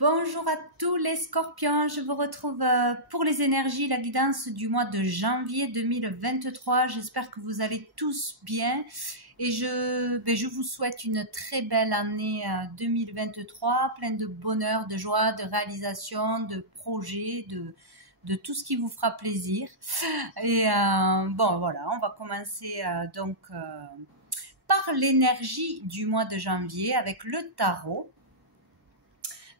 Bonjour à tous les scorpions, je vous retrouve pour les énergies, la guidance du mois de janvier 2023. J'espère que vous allez tous bien et je vous souhaite une très belle année 2023, pleine de bonheur, de joie, de réalisation, de projets, de tout ce qui vous fera plaisir. Et bon voilà, on va commencer par l'énergie du mois de janvier avec le tarot.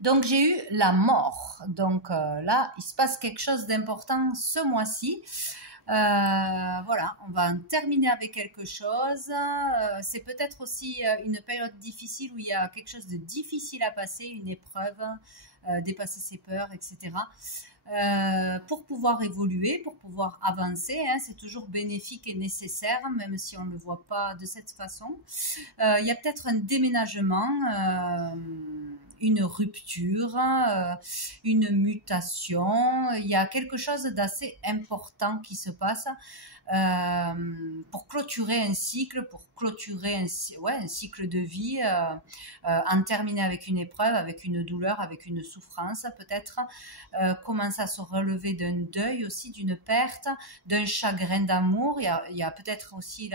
Donc j'ai eu la mort. Donc là, il se passe quelque chose d'important ce mois-ci. Voilà, on va en terminer avec quelque chose. C'est peut-être aussi une période difficile où il y a quelque chose de difficile à passer, une épreuve, dépasser ses peurs, etc. Pour pouvoir évoluer, pour pouvoir avancer, hein, c'est toujours bénéfique et nécessaire, même si on ne le voit pas de cette façon. Il y a peut-être un déménagement, une rupture, une mutation. Il y a quelque chose d'assez important qui se passe pour clôturer un cycle, pour clôturer un cycle de vie, en terminer avec une épreuve, avec une douleur, avec une souffrance peut-être, commencer à se relever d'un deuil aussi, d'une perte, d'un chagrin d'amour. Il y a peut-être aussi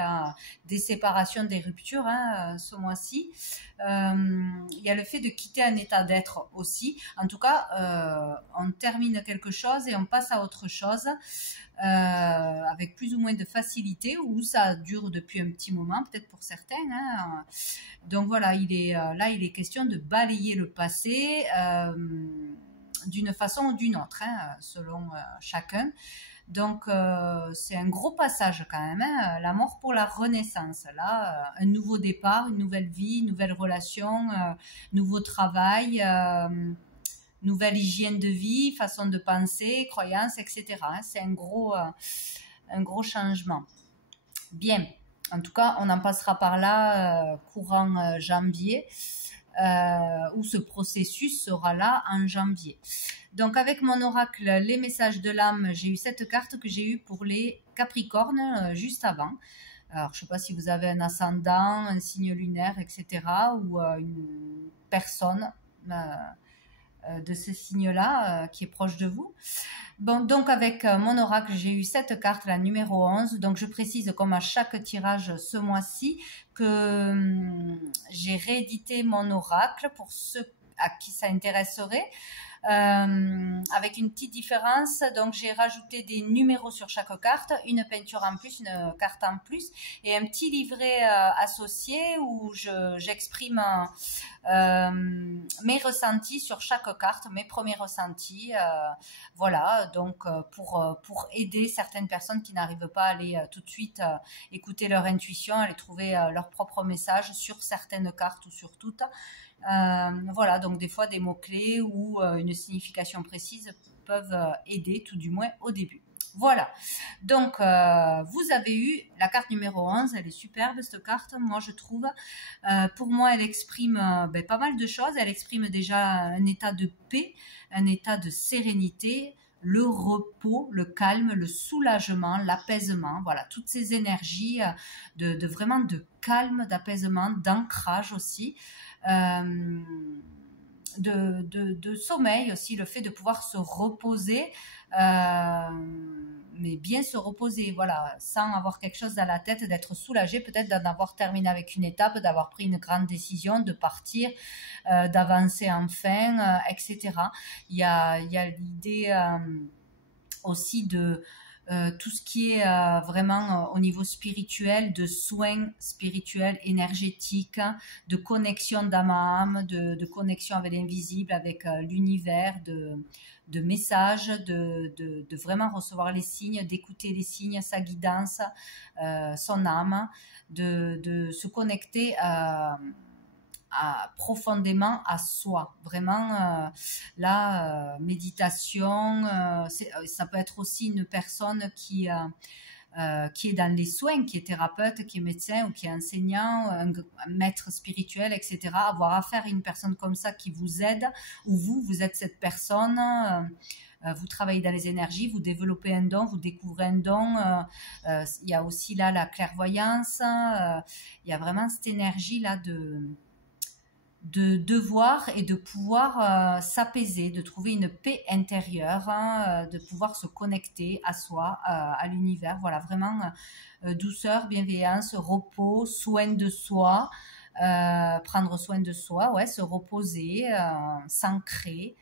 des séparations, des ruptures ce mois-ci. Il y a le fait de quitter un état d'être aussi. En tout cas, on termine quelque chose et on passe à autre chose avec plus ou moins de facilité, ou ça dure depuis un petit moment, peut-être pour certains. Donc voilà, il est question de balayer le passé d'une façon ou d'une autre, selon chacun. Donc c'est un gros passage quand même, la mort pour la renaissance. Là, un nouveau départ, une nouvelle vie, une nouvelle relation, nouveau travail, nouvelle hygiène de vie, façon de penser, croyances, etc. C'est un gros changement. Bien, en tout cas, on en passera par là courant janvier, où ce processus sera là en janvier. Donc avec mon oracle, les messages de l'âme, j'ai eu cette carte que j'ai eue pour les Capricornes juste avant. Alors je ne sais pas si vous avez un ascendant, un signe lunaire, etc. ou une personne de ce signe-là qui est proche de vous. Bon, donc avec mon oracle, j'ai eu cette carte, la numéro 11. Donc je précise, comme à chaque tirage ce mois-ci, que j'ai réédité mon oracle pour ceux à qui ça intéresserait. Avec une petite différence, donc j'ai rajouté des numéros sur chaque carte, une peinture en plus, une carte en plus, et un petit livret associé où j'exprime mes ressentis sur chaque carte, mes premiers ressentis, voilà, donc pour aider certaines personnes qui n'arrivent pas à aller tout de suite écouter leur intuition, à aller trouver leur propre message sur certaines cartes ou sur toutes. Voilà, donc des fois des mots-clés ou une signification précise peuvent aider, tout du moins au début. Voilà, donc vous avez eu la carte numéro 11, elle est superbe cette carte, moi je trouve. Pour moi elle exprime pas mal de choses, elle exprime déjà un état de paix, un état de sérénité, le repos, le calme, le soulagement, l'apaisement, voilà, toutes ces énergies de vraiment de calme, d'apaisement, d'ancrage aussi. De sommeil aussi, le fait de pouvoir se reposer, mais bien se reposer, voilà, sans avoir quelque chose dans la tête, d'être soulagé peut-être d'en avoir terminé avec une étape, d'avoir pris une grande décision, de partir, d'avancer enfin, etc. Il y a l'idée aussi de tout ce qui est vraiment au niveau spirituel, de soins spirituels, énergétiques, de connexion d'âme à âme, de connexion avec l'invisible, avec l'univers, de messages, de vraiment recevoir les signes, d'écouter les signes, sa guidance, son âme, de se connecter profondément à soi, vraiment méditation, ça peut être aussi une personne qui est dans les soins, qui est thérapeute, qui est médecin ou qui est enseignant, un maître spirituel, etc. Avoir affaire à une personne comme ça qui vous aide, ou vous êtes cette personne, vous travaillez dans les énergies, vous développez un don, vous découvrez un don. Il y a aussi là la clairvoyance, il y a vraiment cette énergie là voir et de pouvoir s'apaiser, de trouver une paix intérieure, hein, de pouvoir se connecter à soi, à l'univers. Voilà, vraiment douceur, bienveillance, repos, soin de soi, prendre soin de soi, ouais, se reposer, s'ancrer.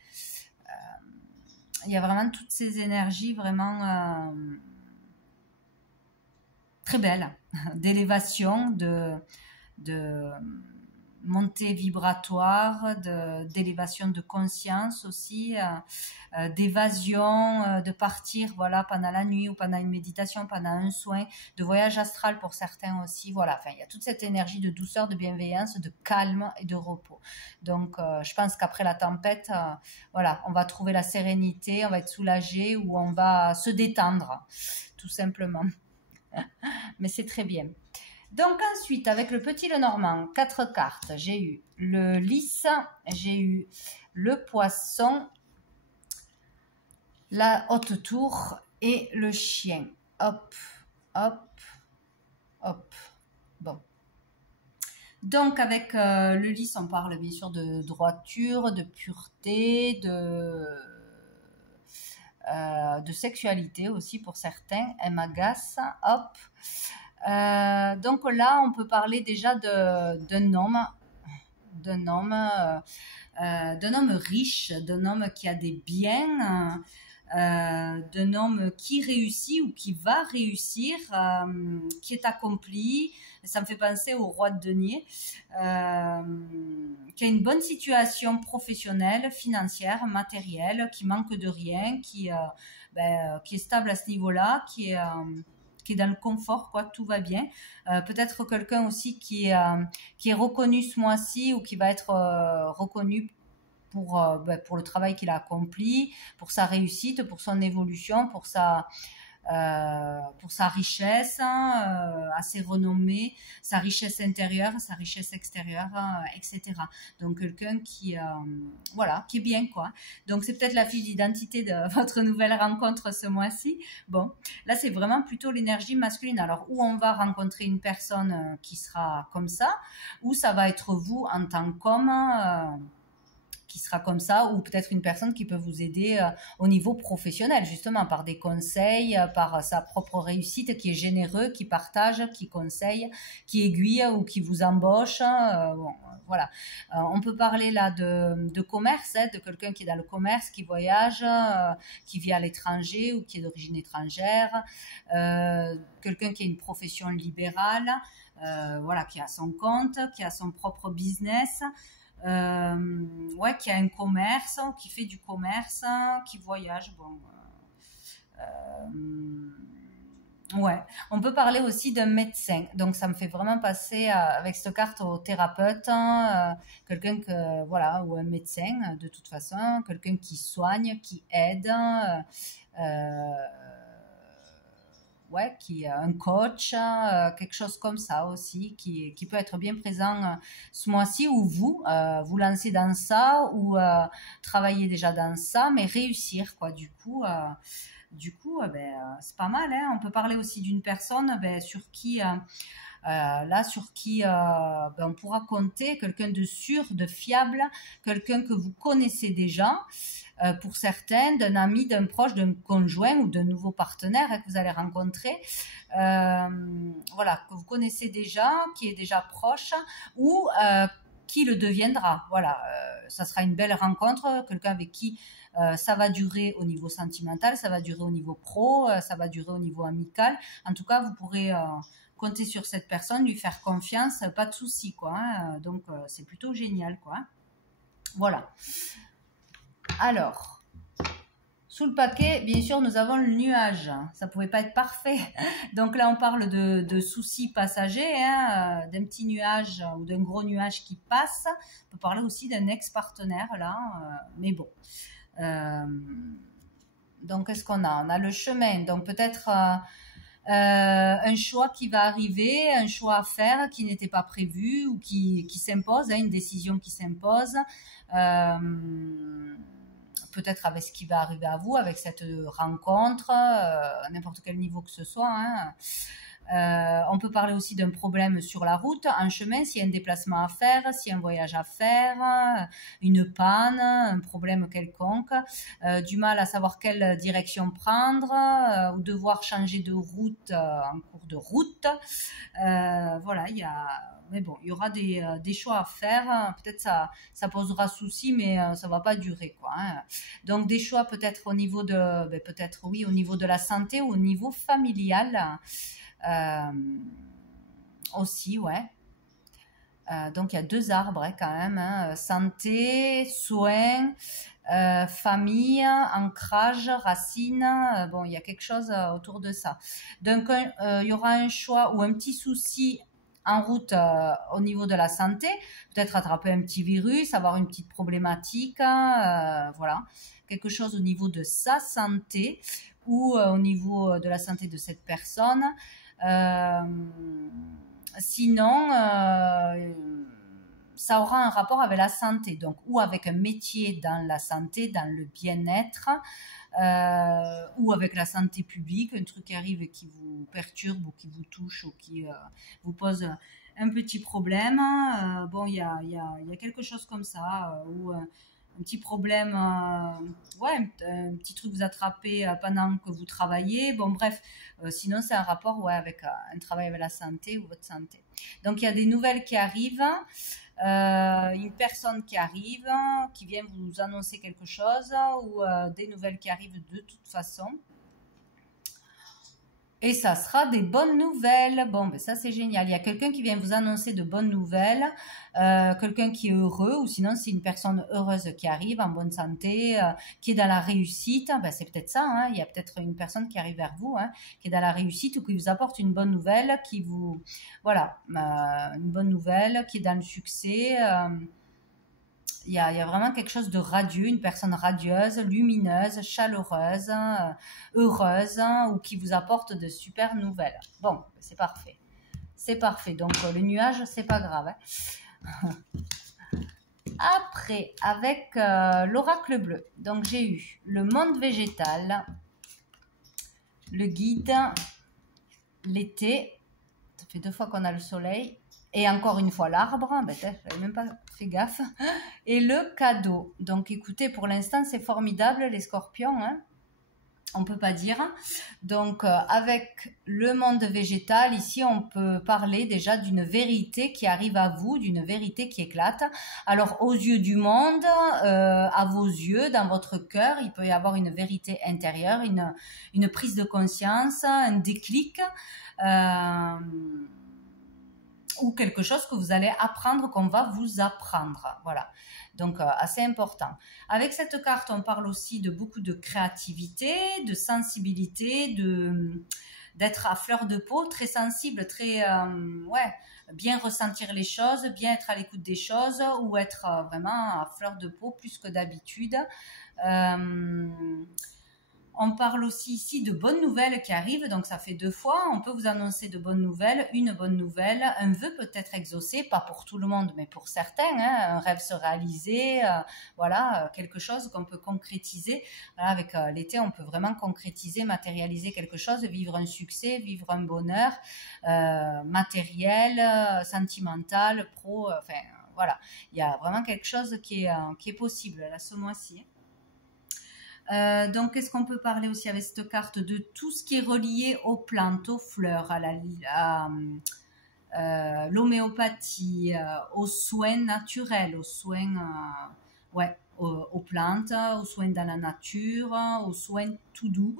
Il y a vraiment toutes ces énergies vraiment très belles, d'élévation, de montée vibratoire, d'élévation de conscience aussi, d'évasion, de partir voilà, pendant la nuit ou pendant une méditation, pendant un soin, de voyage astral pour certains aussi. Voilà, enfin, il y a toute cette énergie de douceur, de bienveillance, de calme et de repos. Donc, je pense qu'après la tempête, voilà, on va trouver la sérénité, on va être soulagé ou on va se détendre, tout simplement. Mais c'est très bien. Donc ensuite, avec le petit Lenormand, 4 cartes, j'ai eu le lys, j'ai eu le poisson, la haute tour et le chien. Hop, hop, hop. Bon. Donc avec le lys, on parle bien sûr de droiture, de pureté, de sexualité aussi pour certains. Elle m'agace. Hop. Donc là, on peut parler déjà d'un homme, d'un homme riche, d'un homme qui a des biens, d'un homme qui réussit ou qui va réussir, qui est accompli. Ça me fait penser au roi de denier, qui a une bonne situation professionnelle, financière, matérielle, qui manque de rien, qui est stable à ce niveau-là, qui est dans le confort, quoi, tout va bien. Peut-être quelqu'un aussi qui est reconnu ce mois-ci ou qui va être reconnu pour le travail qu'il a accompli, pour sa réussite, pour son évolution, pour sa richesse, à ses renommées, sa richesse intérieure, sa richesse extérieure, etc. Donc quelqu'un voilà, qui est bien, quoi. Donc c'est peut-être la fiche d'identité de votre nouvelle rencontre ce mois-ci. Bon, là c'est vraiment plutôt l'énergie masculine. Alors où on va rencontrer une personne qui sera comme ça, ou ça va être vous en tant qu'homme. Qui sera comme ça, ou peut-être une personne qui peut vous aider au niveau professionnel, justement, par des conseils, par sa propre réussite, qui est généreux, qui partage, qui conseille, qui aiguille ou qui vous embauche. Bon, voilà. On peut parler là de commerce, de quelqu'un qui est dans le commerce, qui voyage, qui vit à l'étranger ou qui est d'origine étrangère, quelqu'un qui a une profession libérale, voilà, qui a son compte, qui a son propre business. Ouais, qui a un commerce, qui fait du commerce, qui voyage. Bon, ouais. On peut parler aussi d'un médecin. Donc, ça me fait vraiment passer avec cette carte au thérapeute, quelqu'un que, voilà, ou un médecin, de toute façon, quelqu'un qui soigne, qui aide. Ouais, qui un coach, quelque chose comme ça aussi, qui peut être bien présent ce mois-ci, ou vous lancez dans ça, ou travaillez déjà dans ça, mais réussir, quoi. Du coup, c'est pas mal, hein. On peut parler aussi d'une personne sur qui... on pourra compter, quelqu'un de sûr, de fiable, quelqu'un que vous connaissez déjà, pour certains, d'un ami, d'un proche, d'un conjoint ou d'un nouveau partenaire que vous allez rencontrer, voilà, que vous connaissez déjà, qui est déjà proche, ou qui le deviendra. Voilà, ça sera une belle rencontre, quelqu'un avec qui ça va durer au niveau sentimental, ça va durer au niveau pro, ça va durer au niveau amical. En tout cas, vous pourrez compter sur cette personne, lui faire confiance, pas de souci, quoi. Hein. Donc, c'est plutôt génial, quoi. Voilà. Alors, sous le paquet, bien sûr, nous avons le nuage. Ça pouvait pas être parfait. Donc là, on parle de soucis passagers, hein, d'un petit nuage ou d'un gros nuage qui passe. On peut parler aussi d'un ex-partenaire, là. Mais bon. Donc, qu'est-ce qu'on a? On a le chemin. Donc, peut-être un choix qui va arriver, un choix à faire qui n'était pas prévu ou qui s'impose, hein, une décision qui s'impose. Peut-être avec ce qui va arriver à vous, avec cette rencontre, n'importe quel niveau que ce soit. Hein. On peut parler aussi d'un problème sur la route, en chemin, s'il y a un déplacement à faire, s'il y a un voyage à faire, une panne, un problème quelconque, du mal à savoir quelle direction prendre, ou devoir changer de route en cours de route. Voilà, mais bon, il y aura des choix à faire. Peut-être ça posera souci, mais ça va pas durer, quoi. Hein. Donc des choix peut-être au niveau peut-être oui, au niveau de la santé, ou au niveau familial. Aussi, ouais. Donc il y a 2 arbres hein, quand même, hein. Santé, soins, famille, ancrage, racines. Bon, il y a quelque chose autour de ça. Donc il y aura un choix ou un petit souci en route au niveau de la santé, peut-être attraper un petit virus, avoir une petite problématique, voilà, quelque chose au niveau de sa santé ou au niveau de la santé de cette personne. Sinon, ça aura un rapport avec la santé, donc ou avec un métier dans la santé, dans le bien-être, ou avec la santé publique, un truc qui arrive et qui vous perturbe ou qui vous touche ou qui vous pose un petit problème. Bon, il y a quelque chose comme ça, ou un petit problème, ouais, un petit truc que vous attrapez pendant que vous travaillez. Bon, bref, sinon c'est un rapport ouais, avec un travail avec la santé ou votre santé. Donc il y a des nouvelles qui arrivent, une personne qui arrive, qui vient vous annoncer quelque chose, ou des nouvelles qui arrivent de toute façon. Et ça sera des bonnes nouvelles. Bon, ben ça c'est génial. Il y a quelqu'un qui vient vous annoncer de bonnes nouvelles, quelqu'un qui est heureux, ou sinon c'est une personne heureuse qui arrive en bonne santé, qui est dans la réussite. Ben, c'est peut-être ça. Hein. Il y a peut-être une personne qui arrive vers vous, hein, qui est dans la réussite ou qui vous apporte une bonne nouvelle, qui vous, voilà, une bonne nouvelle, qui est dans le succès. Il y a vraiment quelque chose de radieux, une personne radieuse, lumineuse, chaleureuse, heureuse, ou qui vous apporte de super nouvelles. Bon, c'est parfait. C'est parfait. Donc, le nuage, c'est pas grave. Hein. Après, avec l'oracle bleu, donc j'ai eu le monde végétal, le guide, l'été, ça fait 2 fois qu'on a le soleil, et encore une fois l'arbre, ben, j'avais même pas fait gaffe, et le cadeau. Donc écoutez, pour l'instant c'est formidable les scorpions, hein, on peut pas dire. Donc avec le monde végétal, ici on peut parler déjà d'une vérité qui arrive à vous, d'une vérité qui éclate. Alors aux yeux du monde, à vos yeux, dans votre cœur, il peut y avoir une vérité intérieure, une prise de conscience, un déclic. Ou quelque chose que vous allez apprendre, qu'on va vous apprendre. Voilà. Donc, assez important. Avec cette carte, on parle aussi de beaucoup de créativité, de sensibilité, d'être à fleur de peau, très sensible, très, ouais, bien ressentir les choses, bien être à l'écoute des choses, ou être vraiment à fleur de peau plus que d'habitude. On parle aussi ici de bonnes nouvelles qui arrivent, donc ça fait 2 fois. On peut vous annoncer de bonnes nouvelles, une bonne nouvelle, un vœu peut-être exaucé, pas pour tout le monde, mais pour certains. Hein, un rêve se réaliser, voilà, quelque chose qu'on peut concrétiser. Voilà, avec l'été, on peut vraiment concrétiser, matérialiser quelque chose, vivre un succès, vivre un bonheur matériel, sentimental, pro. Enfin, voilà, il y a vraiment quelque chose qui est possible là ce mois-ci. Donc, qu'est-ce qu'on peut parler aussi avec cette carte de tout ce qui est relié aux plantes, aux fleurs, à l'homéopathie, aux soins naturels, aux soins, ouais, aux plantes, aux soins dans la nature, aux soins tout doux.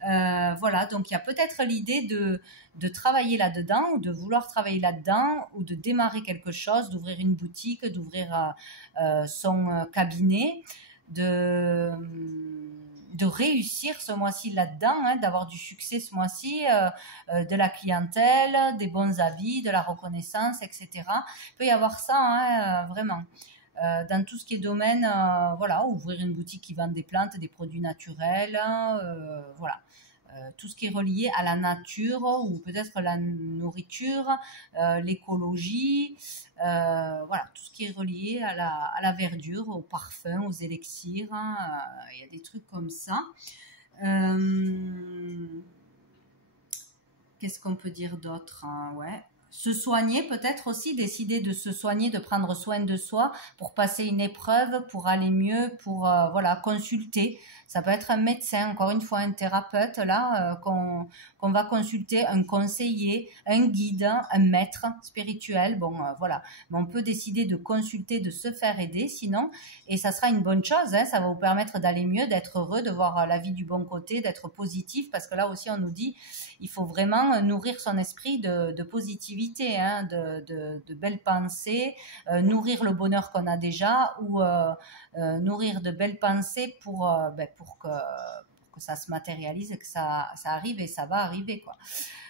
Voilà, donc il y a peut-être l'idée de travailler là-dedans, ou de vouloir travailler là-dedans, ou de démarrer quelque chose, d'ouvrir une boutique, d'ouvrir son cabinet, de réussir ce mois-ci là-dedans, hein, d'avoir du succès ce mois-ci, de la clientèle, des bons avis, de la reconnaissance, etc. Il peut y avoir ça, hein, vraiment. Dans tout ce qui est domaine, voilà, ouvrir une boutique qui vend des plantes, des produits naturels, voilà. Tout ce qui est relié à la nature, ou peut-être la nourriture, l'écologie, voilà, tout ce qui est relié à la verdure, aux parfums, aux élixirs, hein, il y a des trucs comme ça. Qu'est-ce qu'on peut dire d'autre, hein? Ouais. Se soigner, peut-être aussi, décider de se soigner, de prendre soin de soi pour passer une épreuve, pour aller mieux, pour voilà, consulter. Ça peut être un médecin, encore une fois, un thérapeute, là, qu'on va consulter, un conseiller, un guide, un maître spirituel. Bon, voilà. Mais on peut décider de consulter, de se faire aider, sinon, et ça sera une bonne chose, hein, ça va vous permettre d'aller mieux, d'être heureux, de voir la vie du bon côté, d'être positif, parce que là aussi, on nous dit, il faut vraiment nourrir son esprit de positivité, hein, de belles pensées, nourrir le bonheur qu'on a déjà, ou nourrir de belles pensées pour que ça se matérialise et que ça arrive, et ça va arriver, quoi.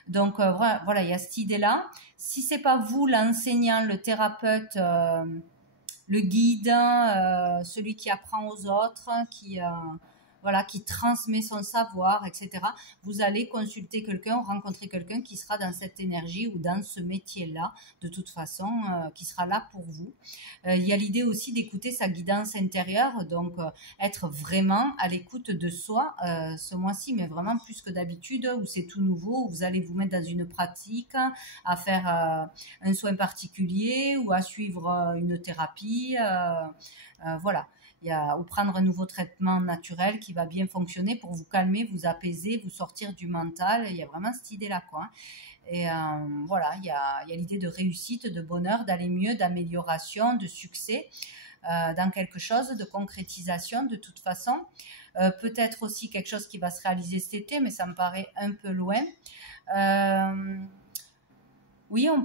Donc voilà, il y a cette idée-là. Si c'est pas vous, l'enseignant, le thérapeute, le guide, celui qui apprend aux autres, voilà, qui transmet son savoir, etc. Vous allez consulter quelqu'un, rencontrer quelqu'un qui sera dans cette énergie ou dans ce métier-là, de toute façon, qui sera là pour vous. Il y a l'idée aussi d'écouter sa guidance intérieure, donc être vraiment à l'écoute de soi ce mois-ci, mais vraiment plus que d'habitude, où c'est tout nouveau, où vous allez vous mettre dans une pratique, à faire un soin particulier ou à suivre une thérapie, voilà. Ou prendre un nouveau traitement naturel qui va bien fonctionner pour vous calmer, vous apaiser, vous sortir du mental. Il y a vraiment cette idée-là, quoi. Et voilà, il y a l'idée de réussite, de bonheur, d'aller mieux, d'amélioration, de succès dans quelque chose, de concrétisation de toute façon. Peut-être aussi quelque chose qui va se réaliser cet été, mais ça me paraît un peu loin. Oui, il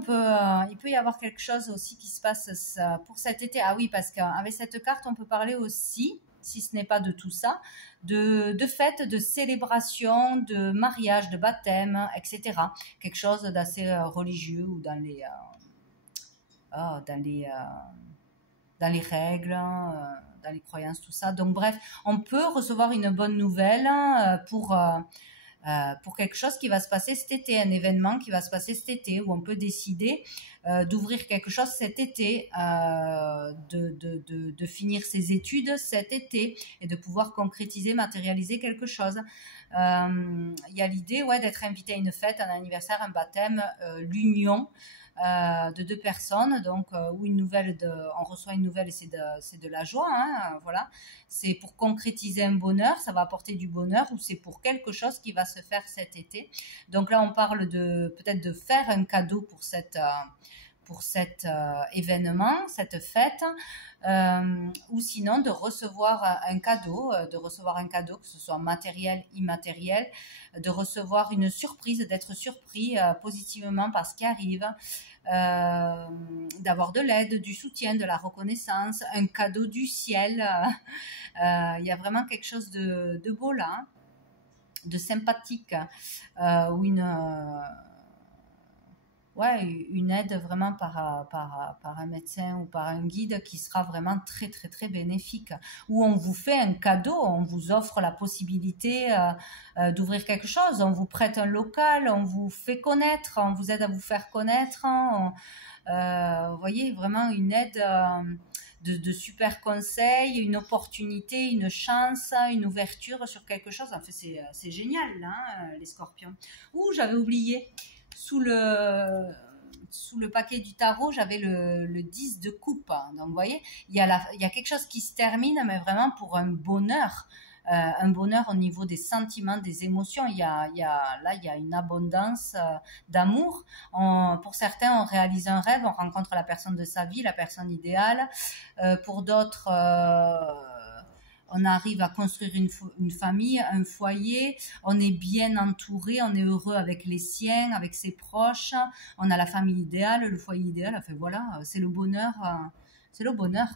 peut y avoir quelque chose aussi qui se passe pour cet été. Ah oui, parce qu'avec cette carte, on peut parler aussi, si ce n'est pas de tout ça, de fêtes, de célébrations, de mariage, de baptême, etc. Quelque chose d'assez religieux ou dans les règles, dans les croyances, tout ça. Donc bref, on peut recevoir une bonne nouvelle pour quelque chose qui va se passer cet été, un événement qui va se passer cet été, où on peut décider d'ouvrir quelque chose cet été, de finir ses études cet été et de pouvoir concrétiser, matérialiser quelque chose. Il y a l'idée d'être invité à une fête, un anniversaire, un baptême, l'union de deux personnes, donc où on reçoit une nouvelle et c'est de la joie, hein, voilà. C'est pour concrétiser un bonheur, ça va apporter du bonheur, ou c'est pour quelque chose qui va se faire cet été. Donc là, on parle peut-être de faire un cadeau pour cet événement, cette fête, ou sinon de recevoir un cadeau, que ce soit matériel, immatériel, de recevoir une surprise, d'être surpris positivement par ce qui arrive, d'avoir de l'aide, du soutien, de la reconnaissance, un cadeau du ciel. Il y a vraiment quelque chose de beau là, de sympathique, ou une aide vraiment par un médecin ou par un guide qui sera vraiment très très très bénéfique, où on vous fait un cadeau, on vous offre la possibilité d'ouvrir quelque chose, on vous prête un local, on vous fait connaître, on vous aide à vous faire connaître, vous voyez, vraiment une aide, de super conseils, une opportunité, une chance, une ouverture sur quelque chose. En fait, c'est génial, hein, les scorpions. J'avais oublié. Sous le paquet du tarot, j'avais le 10 de coupe. Donc, vous voyez, il y a quelque chose qui se termine, mais vraiment pour un bonheur au niveau des sentiments, des émotions. Il y a une abondance d'amour. Pour certains, on réalise un rêve, on rencontre la personne de sa vie, la personne idéale. Pour d'autres, on arrive à construire une famille, un foyer, on est bien entouré, on est heureux avec les siens, avec ses proches, on a la famille idéale, le foyer idéal, enfin voilà, c'est le bonheur,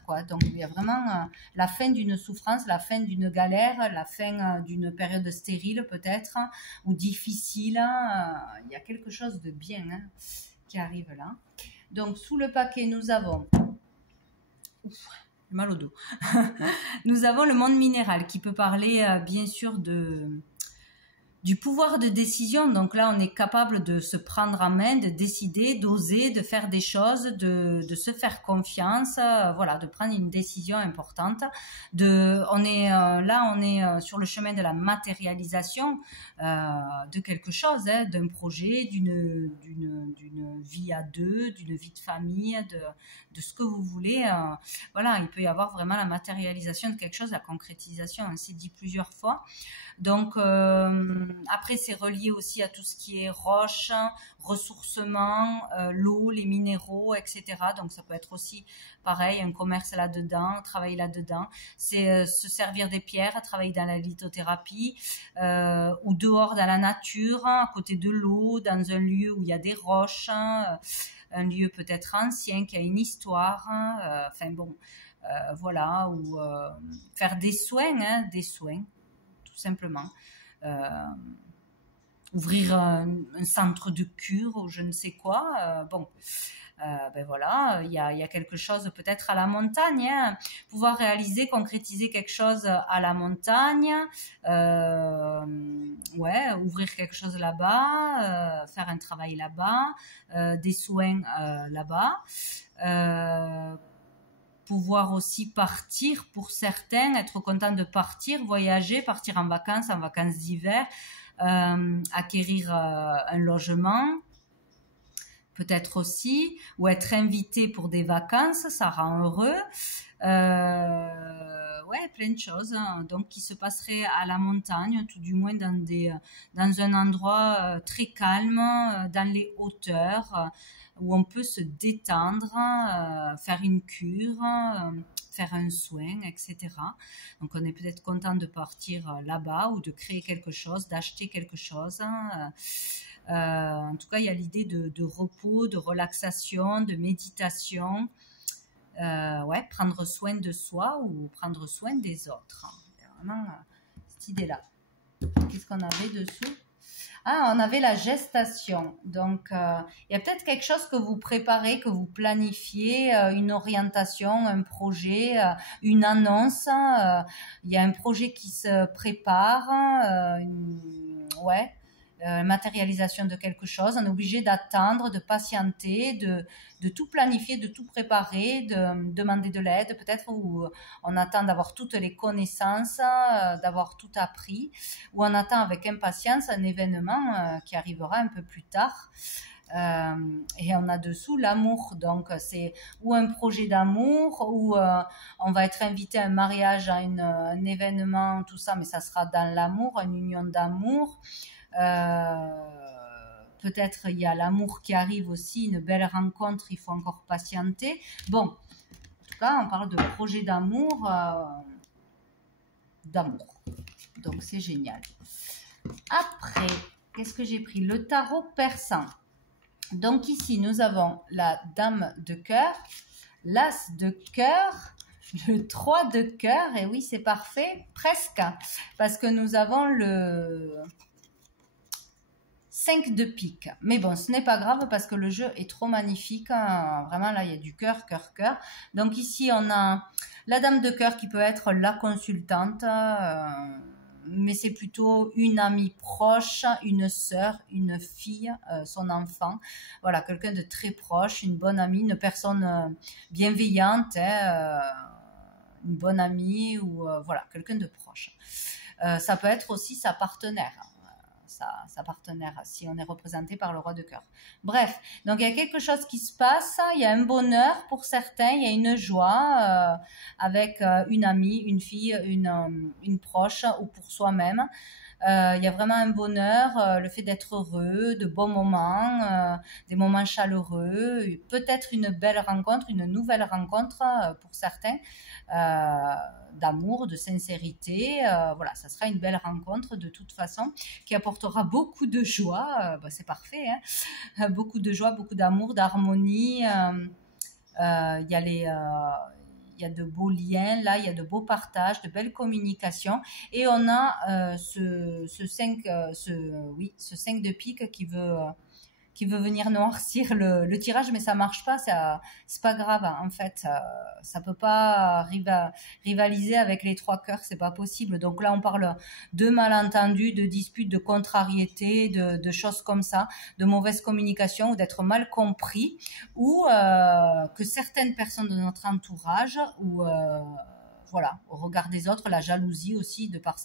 quoi. Donc il y a vraiment la fin d'une souffrance, la fin d'une galère, la fin d'une période stérile peut-être, ou difficile, il y a quelque chose de bien, hein, qui arrive là. Donc sous le paquet, nous avons... mal au dos. Nous avons le monde minéral qui peut parler bien sûr de du pouvoir de décision. Donc là, on est capable de se prendre en main, de décider, d'oser, de faire des choses, de se faire confiance, voilà, de prendre une décision importante. On est sur le chemin de la matérialisation de quelque chose, hein, d'un projet, d'une vie à deux, d'une vie de famille, de ce que vous voulez. Voilà, il peut y avoir vraiment la matérialisation de quelque chose, la concrétisation, on s'est dit plusieurs fois. Donc après c'est relié aussi à tout ce qui est roche, ressourcement, l'eau, les minéraux, etc. Donc ça peut être aussi pareil, un commerce là-dedans, travailler là-dedans. C'est se servir des pierres, travailler dans la lithothérapie ou dehors dans la nature, à côté de l'eau, dans un lieu où il y a des roches, un lieu peut-être ancien qui a une histoire. Enfin bon, voilà, ou faire des soins, tout simplement. Ouvrir un centre de cure ou je ne sais quoi. Ben voilà, il y a quelque chose peut-être à la montagne, hein. Pouvoir réaliser, concrétiser quelque chose à la montagne, ouais, ouvrir quelque chose là-bas, faire un travail là-bas, des soins là-bas. Pouvoir aussi partir pour certains, être content de partir, voyager, partir en vacances d'hiver, acquérir un logement, peut-être aussi, ou être invité pour des vacances, ça rend heureux. Ouais, plein de choses, hein, donc qui se passeraient à la montagne, tout du moins dans un endroit très calme, dans les hauteurs, où on peut se détendre, faire une cure, faire un soin, etc. Donc on est peut-être content de partir là-bas ou de créer quelque chose, d'acheter quelque chose. En tout cas, il y a l'idée de repos, de relaxation, de méditation. Ouais, prendre soin de soi ou prendre soin des autres. C'est vraiment cette idée-là. Qu'est-ce qu'on avait dessous? Ah, on avait la gestation. Donc, il y a peut-être quelque chose que vous préparez, que vous planifiez, une orientation, un projet, une annonce. Il y a un projet qui se prépare. Ouais. Matérialisation de quelque chose, on est obligé d'attendre, de patienter, de tout planifier, de tout préparer, de demander de l'aide peut-être, ou on attend d'avoir toutes les connaissances, d'avoir tout appris, ou on attend avec impatience un événement qui arrivera un peu plus tard. Et on a dessous l'amour, donc c'est ou un projet d'amour ou on va être invité à un mariage, à un événement, tout ça, mais ça sera dans l'amour, une union d'amour. Peut-être il y a l'amour qui arrive aussi, une belle rencontre, il faut encore patienter. Bon, en tout cas, on parle de projet d'amour, donc c'est génial. Après, qu'est-ce que j'ai pris? Le tarot persan. Donc ici, nous avons la dame de cœur, l'as de cœur, le 3 de cœur, et oui, c'est parfait, presque, parce que nous avons le 5 de pique. Mais bon, ce n'est pas grave parce que le jeu est trop magnifique, hein. Vraiment, là, il y a du cœur, cœur, cœur. Donc ici, on a la dame de cœur qui peut être la consultante, mais c'est plutôt une amie proche, une sœur, une fille, son enfant. Voilà, quelqu'un de très proche, une bonne amie, une personne bienveillante, hein, une bonne amie ou voilà, quelqu'un de proche. Ça peut être aussi sa partenaire. Sa partenaire, si on est représenté par le roi de cœur. Bref, donc il y a quelque chose qui se passe, il y a un bonheur pour certains, il y a une joie avec une amie, une fille, une proche ou pour soi-même. Il y a vraiment un bonheur, le fait d'être heureux, de bons moments, des moments chaleureux, peut-être une belle rencontre, une nouvelle rencontre pour certains, d'amour, de sincérité. Voilà, ça sera une belle rencontre de toute façon qui apportera beaucoup de joie. C'est parfait, hein, beaucoup de joie, beaucoup d'amour, d'harmonie. Il y a il y a de beaux liens, là, il y a de beaux partages, de belles communications. Et on a ce 5 de pique qui qui veut venir noircir le tirage, mais ça marche pas, c'est pas grave, hein. En fait, ça peut pas rivaliser avec les 3 cœurs, c'est pas possible. Donc là, on parle de malentendus, de disputes, de contrariétés, de choses comme ça, de mauvaise communication ou d'être mal compris, ou que certaines personnes de notre entourage ou voilà, au regard des autres, la jalousie aussi, de par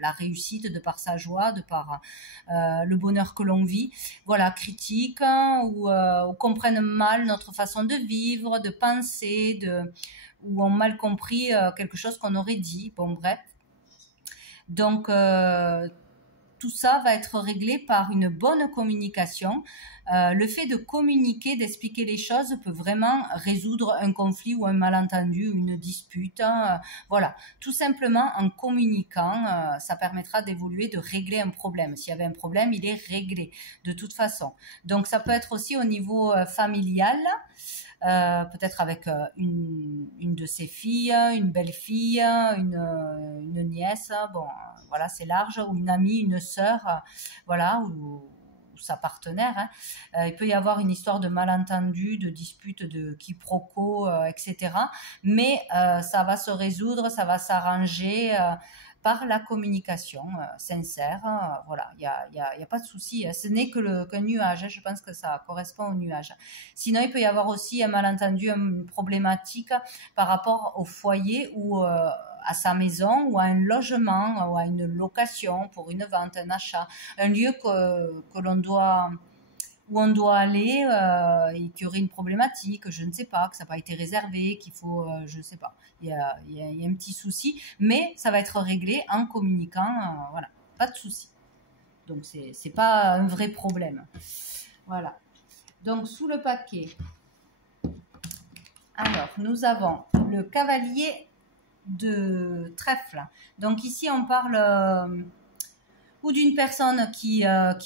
la réussite, de par sa joie, de par le bonheur que l'on vit, voilà, critiquent, hein, ou comprennent mal notre façon de vivre, de penser, ou ont mal compris quelque chose qu'on aurait dit. Bon, bref. Donc, tout ça va être réglé par une bonne communication. Le fait de communiquer, d'expliquer les choses peut vraiment résoudre un conflit ou un malentendu, une dispute. Voilà, tout simplement en communiquant, ça permettra d'évoluer, de régler un problème. S'il y avait un problème, il est réglé de toute façon. Donc ça peut être aussi au niveau familial. Peut-être avec une de ses filles, une belle-fille, une nièce, bon, voilà, c'est large, ou une amie, une sœur, voilà, ou sa partenaire, hein. Il peut y avoir une histoire de malentendu, de dispute, de quiproquo, etc. Mais ça va se résoudre, ça va s'arranger par la communication sincère. Voilà, il y a pas de souci. Ce n'est qu'un nuage. Je pense que ça correspond au nuage. Sinon, il peut y avoir aussi un malentendu, une problématique par rapport au foyer ou à sa maison ou à un logement ou à une location pour une vente, un achat, un lieu que l'on doit où on doit aller et qu'il y aurait une problématique, je ne sais pas, que ça n'a pas été réservé, qu'il faut, je ne sais pas, il y a un petit souci, mais ça va être réglé en communiquant, voilà, pas de souci. Donc c'est pas un vrai problème. Voilà. Donc sous le paquet, alors nous avons le cavalier de trèfle. Donc ici on parle ou d'une personne qui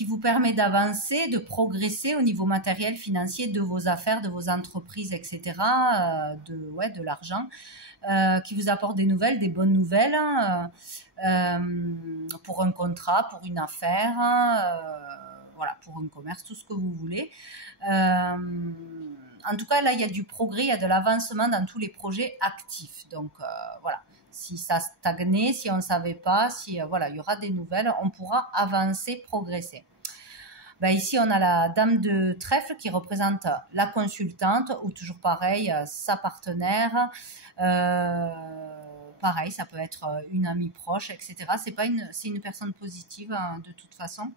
vous permet d'avancer, de progresser au niveau matériel, financier, de vos affaires, de vos entreprises, etc., de l'argent, qui vous apporte des nouvelles, des bonnes nouvelles, pour un contrat, pour une affaire, voilà, pour un commerce, tout ce que vous voulez. En tout cas, là, il y a du progrès, il y a de l'avancement dans tous les projets actifs. Donc, voilà. Si ça stagnait, si on ne savait pas, si voilà, il y aura des nouvelles, on pourra avancer, progresser. Ben, ici, on a la dame de trèfle qui représente la consultante, ou toujours pareil, sa partenaire. Pareil, ça peut être une amie proche, etc. C'est une personne positive, hein, de toute façon,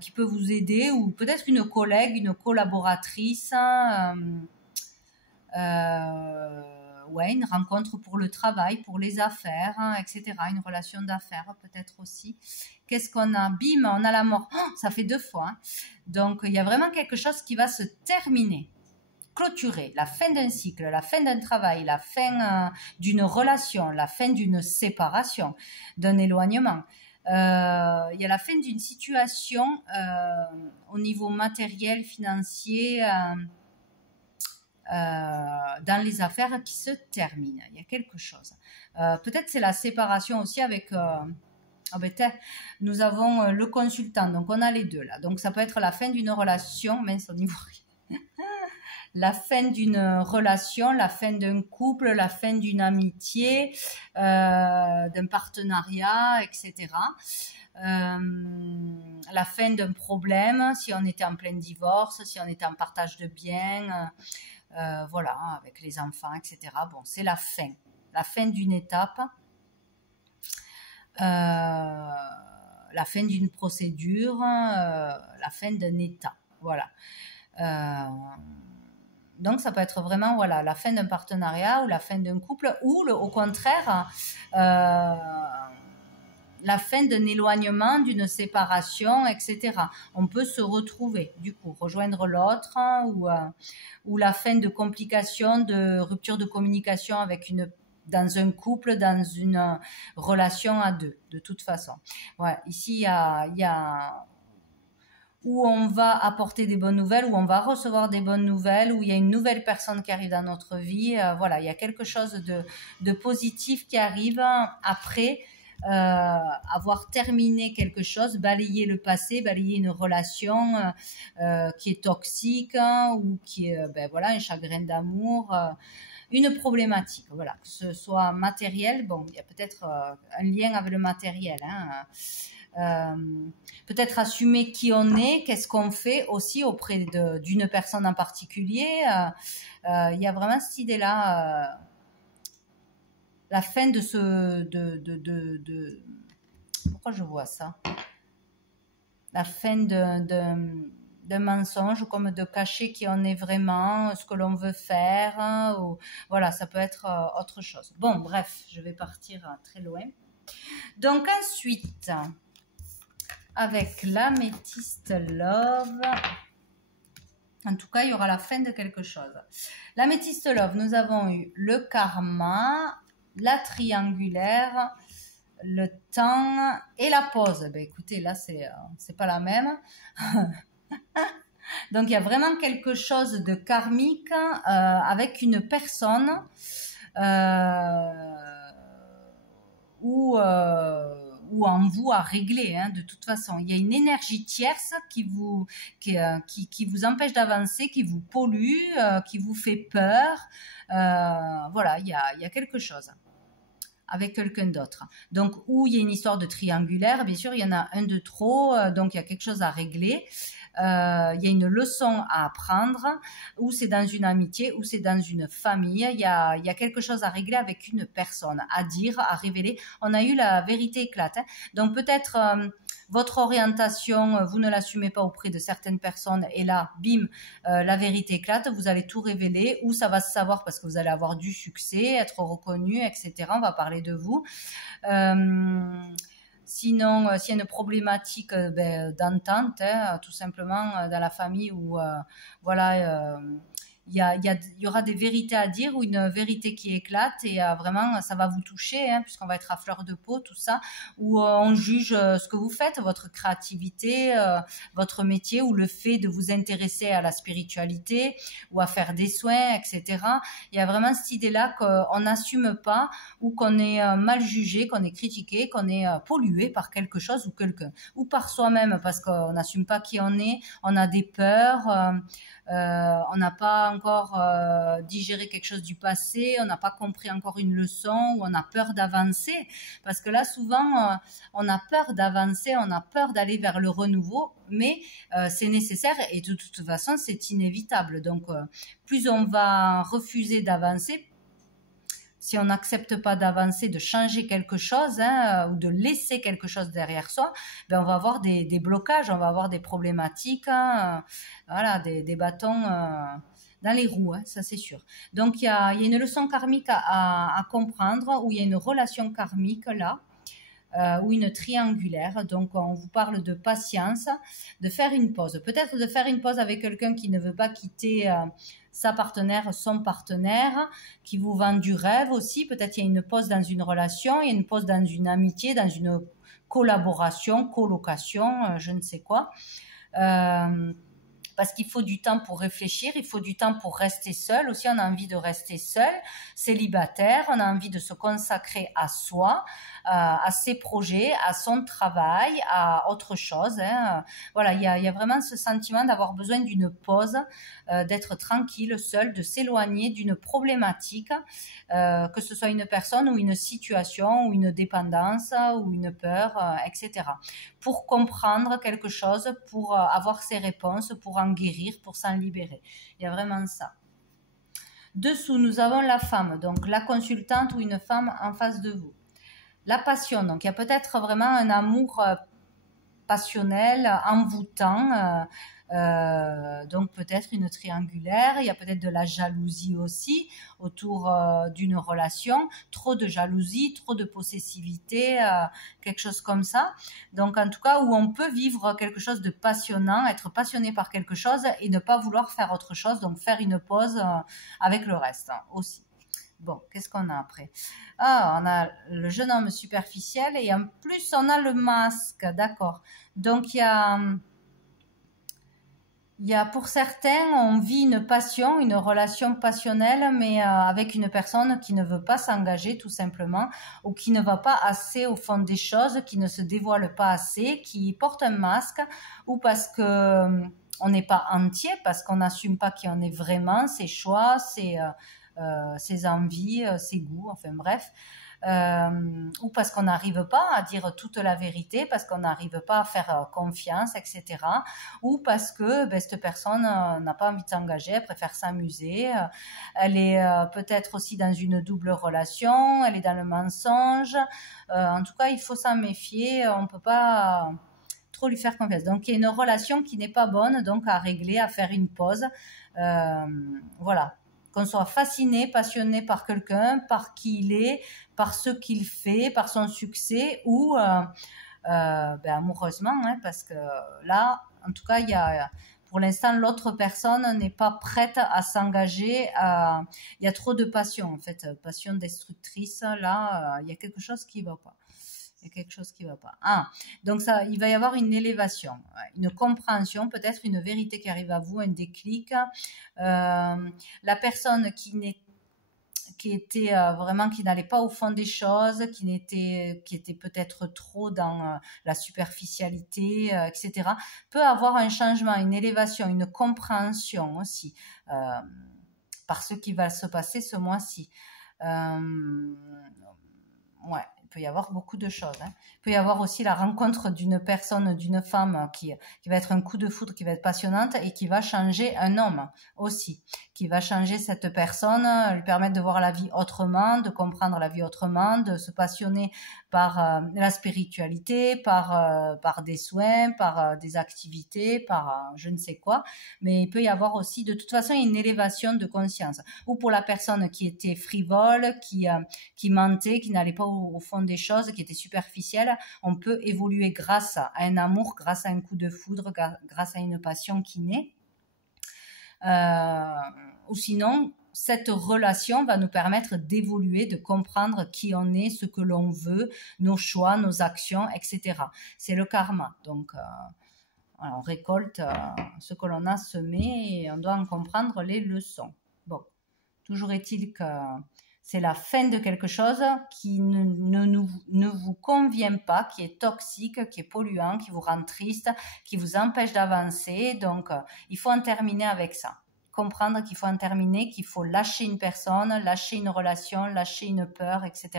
qui peut vous aider, ou peut-être une collègue, une collaboratrice, ouais, une rencontre pour le travail, pour les affaires, hein, etc. Une relation d'affaires peut-être aussi. Qu'est-ce qu'on a? Bim, on a la mort. Oh, ça fait 2 fois. Hein. Donc, il y a vraiment quelque chose qui va se terminer, clôturer, la fin d'un cycle, la fin d'un travail, la fin d'une relation, la fin d'une séparation, d'un éloignement. Il y a la fin d'une situation au niveau matériel, financier, dans les affaires qui se terminent. Il y a quelque chose. Peut-être c'est la séparation aussi avec... nous avons le consultant, donc on a les deux là. Donc ça peut être la fin d'une relation, mince au niveau... la fin d'une relation, la fin d'un couple, la fin d'une amitié, d'un partenariat, etc. La fin d'un problème, si on était en plein divorce, si on était en partage de biens, voilà, avec les enfants, etc. Bon, c'est la fin d'une étape, la fin d'une procédure, la fin d'un état, voilà. Donc ça peut être vraiment, voilà, la fin d'un partenariat ou la fin d'un couple, ou au contraire la fin d'un éloignement, d'une séparation, etc. On peut se retrouver, du coup, rejoindre l'autre, ou la fin de complications, de rupture de communication dans un couple, dans une relation à deux, de toute façon. Ouais, ici, il y a où on va apporter des bonnes nouvelles, où on va recevoir des bonnes nouvelles, où il y a une nouvelle personne qui arrive dans notre vie. Voilà, il y a quelque chose de positif qui arrive après avoir terminé quelque chose, balayer le passé, balayer une relation qui est toxique, hein, ou qui est ben voilà, un chagrin d'amour, une problématique, voilà, que ce soit matériel. Bon, il y a peut-être un lien avec le matériel, hein, peut-être assumer qui on est, qu'est-ce qu'on fait aussi auprès d'une personne en particulier. Il y a vraiment cette idée-là, la fin de ce... Pourquoi je vois ça? La fin d'un mensonge, comme de cacher qui on est vraiment, ce que l'on veut faire, hein, ou, voilà, ça peut être autre chose. Bon, bref, je vais partir très loin. Donc ensuite, avec l'améthyste love, en tout cas, il y aura la fin de quelque chose. L'améthyste love, nous avons eu le karma, la triangulaire, le temps et la pause. Ben, écoutez, là, c'est pas la même. Donc, il y a vraiment quelque chose de karmique avec une personne ou en vous à régler, hein, de toute façon. Il y a une énergie tierce qui vous empêche d'avancer, qui vous pollue, qui vous fait peur. Voilà, il y a quelque chose avec quelqu'un d'autre. Donc, où il y a une histoire de triangulaire, bien sûr, il y en a un de trop, donc il y a quelque chose à régler. Il y a une leçon à apprendre, ou c'est dans une amitié, ou c'est dans une famille. Il y a quelque chose à régler avec une personne, à dire, à révéler. On a eu la vérité éclate, hein. Donc peut-être votre orientation, vous ne l'assumez pas auprès de certaines personnes, et là, bim, la vérité éclate, vous allez tout révéler, ou ça va se savoir parce que vous allez avoir du succès, être reconnu, etc. On va parler de vous. Sinon, s'il y a une problématique d'entente, hein, tout simplement dans la famille, où voilà, il y aura des vérités à dire, ou une vérité qui éclate, et vraiment ça va vous toucher, hein, puisqu'on va être à fleur de peau, tout ça, où on juge ce que vous faites, votre créativité, votre métier, ou le fait de vous intéresser à la spiritualité ou à faire des soins, etc. Il y a vraiment cette idée-là qu'on n'assume pas, ou qu'on est mal jugé, qu'on est critiqué, qu'on est pollué par quelque chose ou quelqu'un, ou par soi-même, parce qu'on n'assume pas qui on a des peurs, on n'a pas encore digéré quelque chose du passé, on n'a pas compris encore une leçon, ou on a peur d'avancer, parce que là souvent on a peur d'avancer, on a peur d'aller vers le renouveau, mais c'est nécessaire, et de toute façon c'est inévitable. Donc plus on va refuser d'avancer, si on n'accepte pas d'avancer, de changer quelque chose, hein, ou de laisser quelque chose derrière soi, ben on va avoir des blocages, on va avoir des problématiques, hein, voilà, des bâtons dans les roues, hein, ça c'est sûr. Donc il y a une leçon karmique à comprendre, où il y a une relation karmique là, ou une triangulaire. Donc on vous parle de patience, de faire une pause. Peut-être de faire une pause avec quelqu'un qui ne veut pas quitter sa partenaire, son partenaire, qui vous vend du rêve aussi. Peut-être il y a une pause dans une relation, il y a une pause dans une amitié, dans une collaboration, colocation, je ne sais quoi. Parce qu'il faut du temps pour réfléchir, il faut du temps pour rester seul. Aussi, on a envie de rester seul, célibataire, on a envie de se consacrer à soi, à ses projets, à son travail, à autre chose, hein. Voilà, il y a vraiment ce sentiment d'avoir besoin d'une pause, d'être tranquille, seul, de s'éloigner d'une problématique, que ce soit une personne ou une situation, ou une dépendance, ou une peur, etc. Pour comprendre quelque chose, pour avoir ses réponses, pour en guérir, pour s'en libérer. Il y a vraiment ça. Dessous, nous avons la femme, donc la consultante, ou une femme en face de vous. La passion, donc il y a peut-être vraiment un amour passionnel, envoûtant, donc peut-être une triangulaire. Il y a peut-être de la jalousie aussi autour d'une relation, trop de jalousie, trop de possessivité, quelque chose comme ça. Donc en tout cas, où on peut vivre quelque chose de passionnant, être passionné par quelque chose et ne pas vouloir faire autre chose, donc faire une pause avec le reste, hein, aussi. Bon, qu'est-ce qu'on a après? Ah, on a le jeune homme superficiel, et en plus on a le masque, d'accord. Donc il Il y a pour certains, on vit une passion, une relation passionnelle, mais avec une personne qui ne veut pas s'engager tout simplement, ou qui ne va pas assez au fond des choses, qui ne se dévoile pas assez, qui porte un masque, ou parce que on n'est pas entier, parce qu'on n'assume pas qui on est vraiment, ses choix, ses envies, ses goûts, enfin bref. Ou parce qu'on n'arrive pas à dire toute la vérité, parce qu'on n'arrive pas à faire confiance, etc. Ou parce que cette personne n'a pas envie de s'engager, elle préfère s'amuser, elle est peut-être aussi dans une double relation, elle est dans le mensonge. En tout cas, il faut s'en méfier, on ne peut pas trop lui faire confiance. Donc, il y a une relation qui n'est pas bonne, donc à régler, à faire une pause. Voilà. Qu'on soit fasciné, passionné par quelqu'un, par qui il est, par ce qu'il fait, par son succès, ou amoureusement, hein, parce que là, en tout cas, pour l'instant, l'autre personne n'est pas prête à s'engager. Il y a trop de passion, en fait, passion destructrice. Là, il y a quelque chose qui ne va pas. Il y a quelque chose qui ne va pas. Donc il va y avoir une élévation, une compréhension, peut-être une vérité qui arrive à vous, un déclic. La personne qui était vraiment, qui n'allait pas au fond des choses, qui était peut-être trop dans la superficialité, etc., peut avoir un changement, une élévation, une compréhension aussi par ce qui va se passer ce mois-ci. Ouais. Il peut y avoir beaucoup de choses. Il peut y avoir aussi la rencontre d'une personne, d'une femme qui va être un coup de foudre, qui va être passionnante et qui va changer un homme aussi, qui va changer cette personne, lui permettre de voir la vie autrement, de comprendre la vie autrement, de se passionner par la spiritualité, par des soins, par des activités, par je ne sais quoi. Mais il peut y avoir aussi, de toute façon, une élévation de conscience. Ou pour la personne qui était frivole, qui mentait, qui n'allait pas au fond des choses, qui était superficielle, on peut évoluer grâce à un amour, grâce à un coup de foudre, grâce à une passion qui naît. Ou sinon, cette relation va nous permettre d'évoluer, de comprendre qui on est, ce que l'on veut, nos choix, nos actions, etc. C'est le karma. Donc, on récolte ce que l'on a semé et on doit en comprendre les leçons. Bon, toujours est-il que c'est la fin de quelque chose qui ne vous convient pas, qui est toxique, qui est polluant, qui vous rend triste, qui vous empêche d'avancer. Donc, il faut en terminer avec ça. Comprendre qu'il faut en terminer, qu'il faut lâcher une personne, lâcher une relation, lâcher une peur, etc.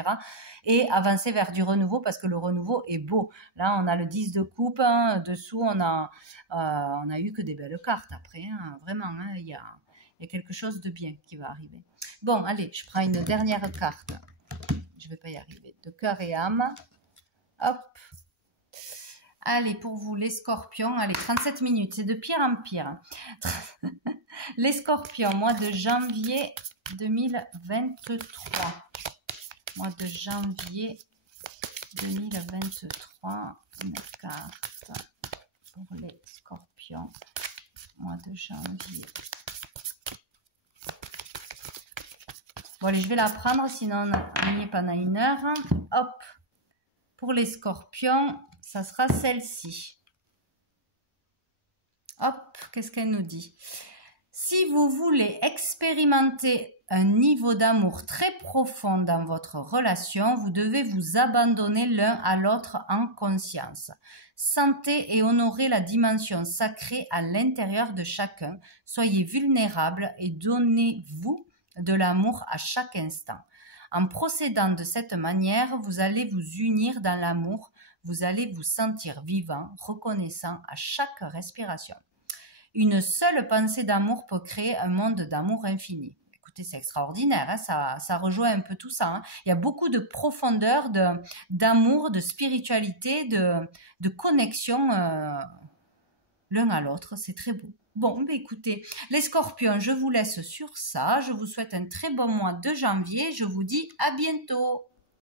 Et avancer vers du renouveau parce que le renouveau est beau. Là, on a le 10 de coupe. Dessous, on a eu que des belles cartes après. Vraiment, il y a quelque chose de bien qui va arriver. Bon, allez, je prends une dernière carte. Je ne vais pas y arriver. De cœur et âme. Hop. Allez, pour vous, les scorpions. Allez, 37 minutes. C'est de pire en pire. Les scorpions, mois de janvier 2023. Mois de janvier 2023. Une carte pour les scorpions. Mois de janvier. Bon, allez, je vais la prendre, sinon on y est pendant une heure. Hop. Pour les scorpions, ça sera celle-ci. Hop, qu'est-ce qu'elle nous dit? Si vous voulez expérimenter un niveau d'amour très profond dans votre relation, vous devez vous abandonner l'un à l'autre en conscience. Sentez et honorez la dimension sacrée à l'intérieur de chacun. Soyez vulnérables et donnez-vous de l'amour à chaque instant. En procédant de cette manière, vous allez vous unir dans l'amour, vous allez vous sentir vivant, reconnaissant à chaque respiration. Une seule pensée d'amour peut créer un monde d'amour infini. Écoutez, c'est extraordinaire, hein, ça rejoint un peu tout ça. Hein. Il y a beaucoup de profondeur, d'amour, de spiritualité, de connexion l'un à l'autre. C'est très beau. Bon, écoutez, les scorpions, je vous laisse sur ça. Je vous souhaite un très bon mois de janvier. Je vous dis à bientôt.